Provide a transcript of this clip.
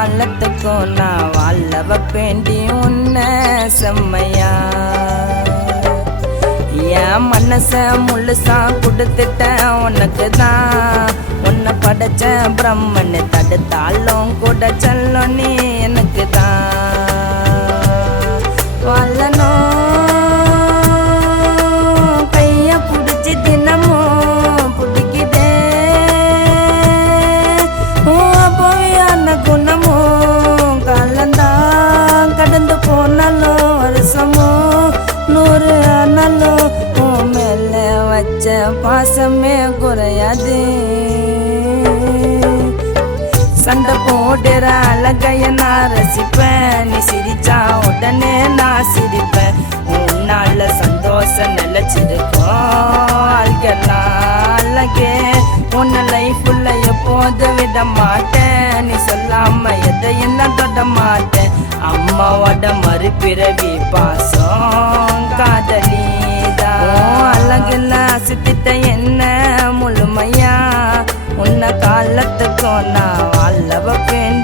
காலத்துக்கும் நான் வாழ வைப்பேண்டி உன்னை செம்மையா. என் மனச முழுசா கொடுத்துட்டேன் உனக்கு தான். உன்னை படைச்ச பிரம்மன் தடுத்தாலும் கூட செல்லும் நீ எனக்கு தான். வாழணும் கைய பிடிச்சி தினமும் பிடிக்குதே போயான குணமும். காலந்தான் கடந்து போனாலும் வருஷமும் 100 ஆனாலும் உன் மேல வச்ச பாசமே குறையாது. சண்டை போடுற அழகைய நான் ரசிப்பேன். நீ சிரிச்சா உடனே நான் சிரிப்பேன். உன்னால சந்தோஷம் நிலைச்சிருக்கும். அழகெல்லாம் அழகே உன்னை லைஃப்ல எப்போது விட மாட்டேன். நீ சொல்லாம எதையும் நான் தொட மாட்டேன். அம்மாவோட மறுபிறவி பாசம் காதலிதான். அழகுல அசித்திட்ட என்ன முழுமையா உன்னை காலத்துக்கும் நான் வாழ வைப்பேன்.